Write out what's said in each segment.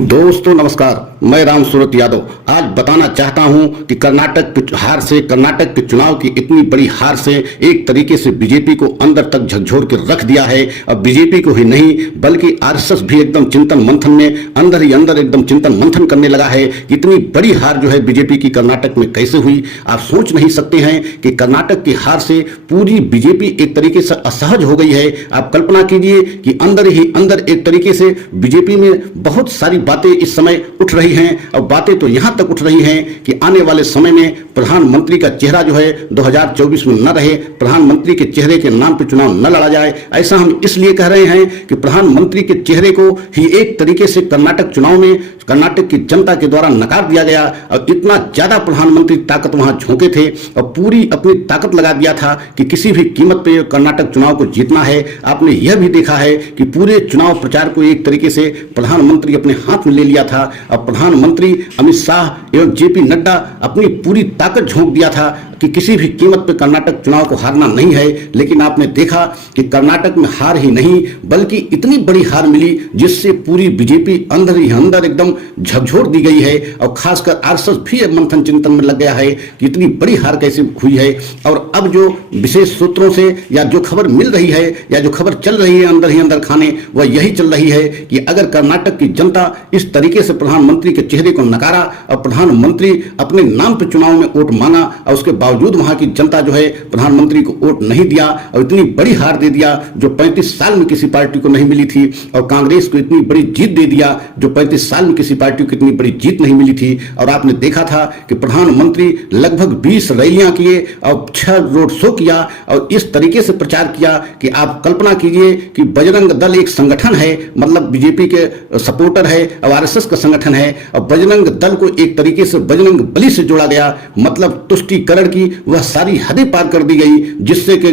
दोस्तों नमस्कार, मैं राम सूरत यादव आज बताना चाहता हूं कि कर्नाटक के चुनाव की इतनी बड़ी हार से एक तरीके से बीजेपी को अंदर तक झकझोर के रख दिया है। अब बीजेपी को ही नहीं बल्कि आरएसएस भी एकदम चिंतन मंथन में अंदर ही अंदर एकदम चिंतन मंथन करने लगा है। इतनी बड़ी हार जो है बीजेपी की कर्नाटक में कैसे हुई, आप सोच नहीं सकते हैं कि कर्नाटक की हार से पूरी बीजेपी एक तरीके से असहज हो गई है। आप कल्पना कीजिए कि अंदर ही अंदर एक तरीके से बीजेपी में बहुत सारी बातें इस समय उठ रही हैं और बातें तो यहां तक उठ रही हैं कि आने वाले समय में प्रधानमंत्री का चेहरा जो है 2024 में न रहे, प्रधानमंत्री के चेहरे के नाम पर चुनाव न लड़ा जाए। ऐसा हम इसलिए कह रहे हैं कि प्रधानमंत्री के चेहरे को ही एक तरीके से कर्नाटक चुनाव में कर्नाटक की जनता के द्वारा नकार दिया गया और इतना ज्यादा प्रधानमंत्री ताकत वहां झोंके थे और पूरी अपनी ताकत लगा दिया था कि किसी भी कीमत पर कर्नाटक चुनाव को जीतना है। आपने यह भी देखा है कि पूरे चुनाव प्रचार को एक तरीके से प्रधानमंत्री अपने हाथ में ले लिया था और प्रधानमंत्री अमित शाह एवं जेपी नड्डा अपनी पूरी ताकत झोंक दिया था कि किसी भी कीमत पर कर्नाटक चुनाव को हारना नहीं है। लेकिन आपने देखा कि कर्नाटक में हार ही नहीं बल्कि इतनी बड़ी हार मिली जिससे पूरी बीजेपी अंदर ही अंदर एकदम झकझोर दी गई है और खासकर आरएसएस भी मंथन चिंतन में लग गया है कि इतनी बड़ी हार कैसे हुई है। और अब जो विशेष सूत्रों से या जो खबर मिल रही है या जो खबर चल रही है अंदर ही अंदर खाने, वह यही चल रही है कि अगर कर्नाटक की जनता इस तरीके से प्रधानमंत्री के चेहरे को नकारा और प्रधानमंत्री अपने नाम पर चुनाव में वोट मांगा और उसके बावजूद वहां की जनता जो है प्रधानमंत्री को वोट नहीं दिया और इतनी बड़ी हार दे दिया जो 35 साल में किसी पार्टी को नहीं मिली थी, और कांग्रेस को इतनी बड़ी जीत दे दिया जो 35 साल में किसी पार्टी को इतनी बड़ी जीत नहीं मिली थी। और आपने देखा था कि प्रधानमंत्री लगभग 20 रैलियां किए और 6 रोड शो किया और इस तरीके से प्रचार किया कि आप कल्पना कीजिए कि बजरंग दल एक संगठन है, मतलब बीजेपी के सपोर्टर है और आरएसएस का संगठन है, और बजरंग दल को एक तरीके से बजरंग बली से जोड़ा गया, मतलब तुष्टीकरण की वह सारी हदें पार कर दी गई जिससे कि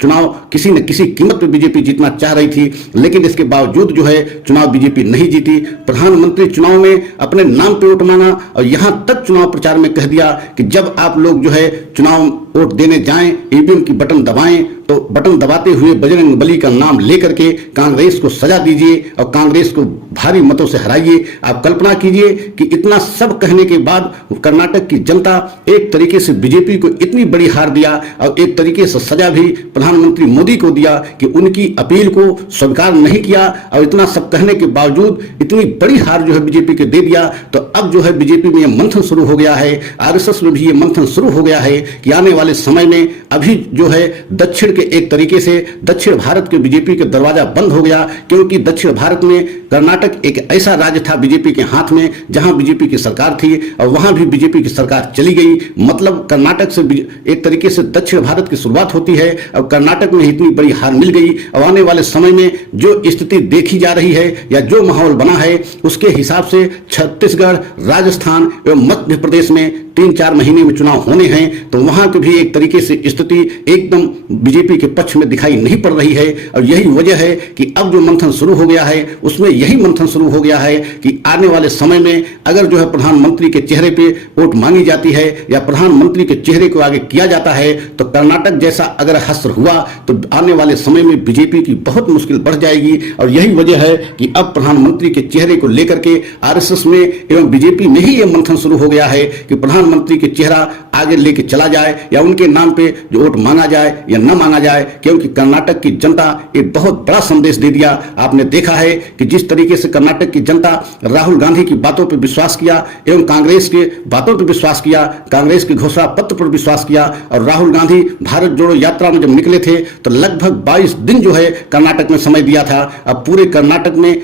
चुनाव किसी न किसी कीमत पर बीजेपी जीतना चाह रही थी। लेकिन इसके बावजूद जो है चुनाव बीजेपी नहीं जीती। प्रधानमंत्री चुनाव में अपने नाम पे वोट मांगा और यहां तक चुनाव प्रचार में कह दिया कि जब आप लोग जो है चुनाव वोट देने जाएं, ईवीएम की बटन दबाएं तो बटन दबाते हुए बजरंग बली का नाम लेकर के कांग्रेस को सजा दीजिए और कांग्रेस को भारी मतों से हराइए। आप कल्पना कीजिए कि इतना सब कहने के बाद कर्नाटक की जनता एक तरीके से बीजेपी को इतनी बड़ी हार दिया और एक तरीके से सजा भी प्रधानमंत्री मोदी को दिया कि उनकी अपील को स्वीकार नहीं किया और इतना सब कहने के बावजूद इतनी बड़ी हार जो है बीजेपी को दे दिया। तो अब जो है बीजेपी में यह मंथन शुरू हो गया है, आरएसएस में भी ये मंथन शुरू हो गया है कि आने वाले समय में अभी जो है दक्षिण के एक तरीके से दक्षिण भारत के बीजेपी के दरवाजा बंद हो गया, क्योंकि दक्षिण भारत में कर्नाटक एक ऐसा राज्य था बीजेपी के हाथ में जहां बीजेपी की सरकार थी और वहां भी बीजेपी की सरकार चली गई। मतलब कर्नाटक से एक तरीके से दक्षिण भारत की शुरुआत होती है और कर्नाटक में इतनी बड़ी हार मिल गई। और आने वाले समय में जो स्थिति देखी जा रही है या जो माहौल बना है उसके हिसाब से छत्तीसगढ़, राजस्थान एवं मध्य प्रदेश में 3-4 महीने में चुनाव होने हैं, तो वहां की भी एक तरीके से स्थिति एकदम बीजेपी के पक्ष में दिखाई नहीं पड़ रही है। और यही वजह है कि अब जो मंथन शुरू हो गया है उसमें यही मंथन शुरू हो गया है कि आने वाले समय में अगर जो है प्रधानमंत्री के चेहरे पे वोट मांगी जाती है या प्रधानमंत्री के चेहरे को आगे किया जाता है तो कर्नाटक जैसा अगर हश्र हुआ तो आने वाले समय में बीजेपी की बहुत मुश्किल बढ़ जाएगी। और यही वजह है कि अब प्रधानमंत्री के चेहरे को लेकर के आरएसएस में एवं बीजेपी में ही यह मंथन शुरू हो गया है कि प्रधानमंत्री के चेहरा आगे लेके चला जाए या उनके नाम पे जो वोट मांगा जाए या न मांगा जाए, क्योंकि कर्नाटक की जनता एक बहुत बड़ा संदेश दे दिया। आपने देखा है कि जिस तरीके से कर्नाटक की जनता राहुल गांधी की बातों पर विश्वास किया एवं कांग्रेस के बातों पर विश्वास किया, कांग्रेस के घोषणा पत्र पर विश्वास किया, और राहुल गांधी भारत जोड़ो यात्रा में जब निकले थे तो लगभग 22 दिन जो है कर्नाटक में समय दिया था। अब पूरे कर्नाटक में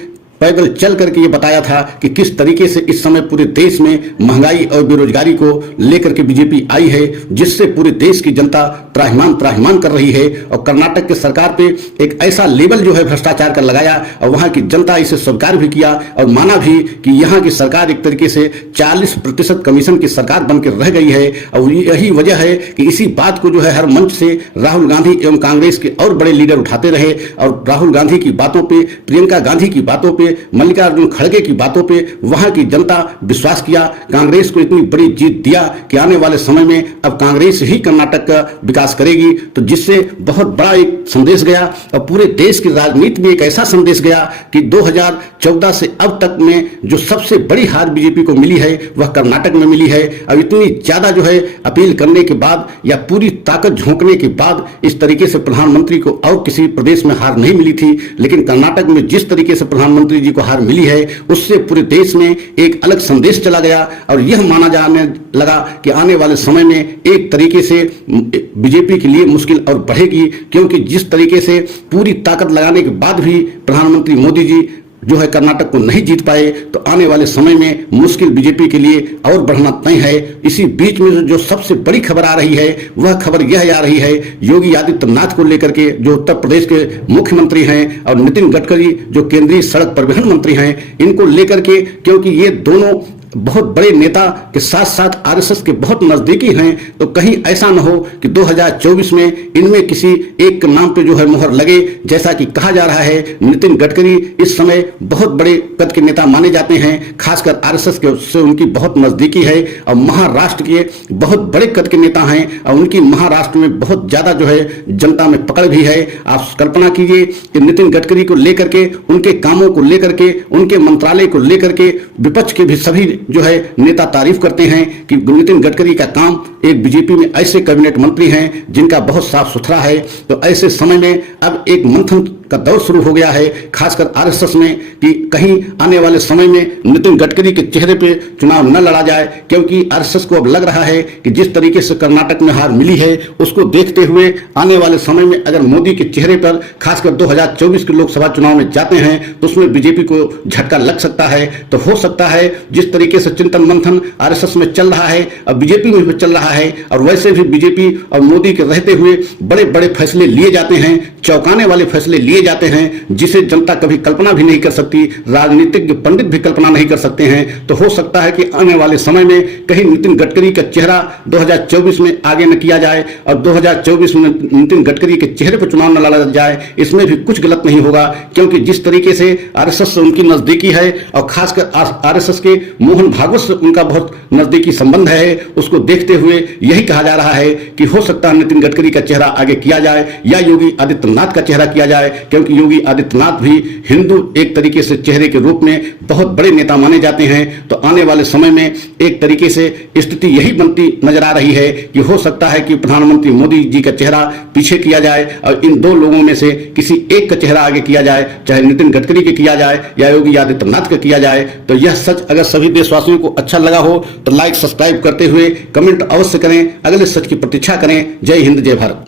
पैदल चल करके ये बताया था कि किस तरीके से इस समय पूरे देश में महंगाई और बेरोजगारी को लेकर के बीजेपी आई है, जिससे पूरे देश की जनता त्राहिमाम कर रही है। और कर्नाटक के सरकार पे एक ऐसा लेवल जो है भ्रष्टाचार का लगाया और वहां की जनता इसे स्वीकार भी किया और माना भी कि यहाँ की सरकार एक तरीके से 40% कमीशन की सरकार बनकर रह गई है। और यही वजह है कि इसी बात को जो है हर मंच से राहुल गांधी एवं कांग्रेस के और बड़े लीडर उठाते रहे और राहुल गांधी की बातों पर, प्रियंका गांधी की बातों पर पे, मल्लिकार्जुन खड़गे की बातों पे वहां की जनता विश्वास किया, कांग्रेस को इतनी बड़ी जीत दिया कि आने वाले समय में अब कांग्रेस ही कर्नाटक का विकास करेगी। तो जिससे बहुत बड़ा एक संदेश गया और पूरे देश की राजनीति में एक ऐसा संदेश गया कि 2014 से अब तक में जो सबसे बड़ी हार बीजेपी को मिली है वह कर्नाटक में मिली है। अब इतनी ज्यादा जो है अपील करने के बाद या पूरी ताकत झोंकने के बाद इस तरीके से प्रधानमंत्री को और किसी प्रदेश में हार नहीं मिली थी, लेकिन कर्नाटक में जिस तरीके से प्रधानमंत्री जी को हार मिली है उससे पूरे देश में एक अलग संदेश चला गया और यह माना जाने लगा कि आने वाले समय में एक तरीके से बीजेपी के लिए मुश्किल और बढ़ेगी, क्योंकि जिस तरीके से पूरी ताकत लगाने के बाद भी प्रधानमंत्री मोदी जी जो है कर्नाटक को नहीं जीत पाए, तो आने वाले समय में मुश्किल बीजेपी के लिए और बढ़ना तय है। इसी बीच में जो सबसे बड़ी खबर आ रही है वह खबर यह आ रही है योगी आदित्यनाथ को लेकर के, जो उत्तर प्रदेश के मुख्यमंत्री हैं, और नितिन गडकरी जो केंद्रीय सड़क परिवहन मंत्री हैं, इनको लेकर के, क्योंकि ये दोनों बहुत बड़े नेता के साथ साथ आरएसएस के बहुत नजदीकी हैं, तो कहीं ऐसा न हो कि 2024 में इनमें किसी एक नाम पे जो है मुहर लगे। जैसा कि कहा जा रहा है नितिन गडकरी इस समय बहुत बड़े कद के नेता माने जाते हैं, खासकर आरएसएस के से उनकी बहुत नजदीकी है और महाराष्ट्र के बहुत बड़े कद के नेता हैं और उनकी महाराष्ट्र में बहुत ज्यादा जो है जनता में पकड़ भी है। आप कल्पना कीजिए कि नितिन गडकरी को लेकर के, उनके कामों को लेकर के, उनके मंत्रालय को लेकर के विपक्ष के भी सभी जो है नेता तारीफ करते हैं कि नितिन गडकरी का काम, एक बीजेपी में ऐसे कैबिनेट मंत्री हैं जिनका बहुत साफ सुथरा है। तो ऐसे समय में अब एक मंथन का दौर शुरू हो गया है, खासकर आरएसएस में, कि कहीं आने वाले समय में नितिन गडकरी के चेहरे पे चुनाव न लड़ा जाए, क्योंकि आरएसएस को अब लग रहा है कि जिस तरीके से कर्नाटक में हार मिली है उसको देखते हुए आने वाले समय में अगर मोदी के चेहरे पर खासकर 2024 के लोकसभा चुनाव में जाते हैं तो उसमें बीजेपी को झटका लग सकता है। तो हो सकता है जिस तरीके से चिंतन मंथन आरएसएस में चल रहा है और बीजेपी में भी चल रहा है, और वैसे भी बीजेपी और मोदी के रहते हुए बड़े बड़े फैसले लिए जाते हैं, चौंकाने वाले फैसले लिए जाते हैं जिसे जनता कभी कल्पना भी नहीं कर सकती, राजनीतिज्ञ पंडित भी कल्पना नहीं कर सकते हैं। तो हो सकता है कि आने वाले समय में कहीं नितिन गडकरी का चेहरा 2024 में आगे न किया जाए और 2024 में नितिन गडकरी के चेहरे पर चुनाव न लड़ा जाए, इसमें भी कुछ गलत नहीं होगा, क्योंकि जिस तरीके से आरएसएस से उनकी नजदीकी है और खासकर आरएसएस के मोहन भागवत से उनका बहुत नजदीकी संबंध है, उसको देखते हुए यही कहा जा रहा है कि हो सकता है नितिन गडकरी का चेहरा आगे किया जाए या योगी आदित्यनाथ का चेहरा किया जाए, क्योंकि योगी आदित्यनाथ भी हिंदू एक तरीके से चेहरे के रूप में बहुत बड़े नेता माने जाते हैं। तो आने वाले समय में एक तरीके से स्थिति यही बनती नजर आ रही है कि हो सकता है कि प्रधानमंत्री मोदी जी का चेहरा पीछे किया जाए और इन दो लोगों में से किसी एक का चेहरा आगे किया जाए, चाहे नितिन गडकरी के किया जाए या योगी आदित्यनाथ का किया जाए। तो यह सच अगर सभी देशवासियों को अच्छा लगा हो तो लाइक सब्सक्राइब करते हुए कमेंट अवश्य करें, अगले सच की प्रतीक्षा करें। जय हिंद, जय भारत।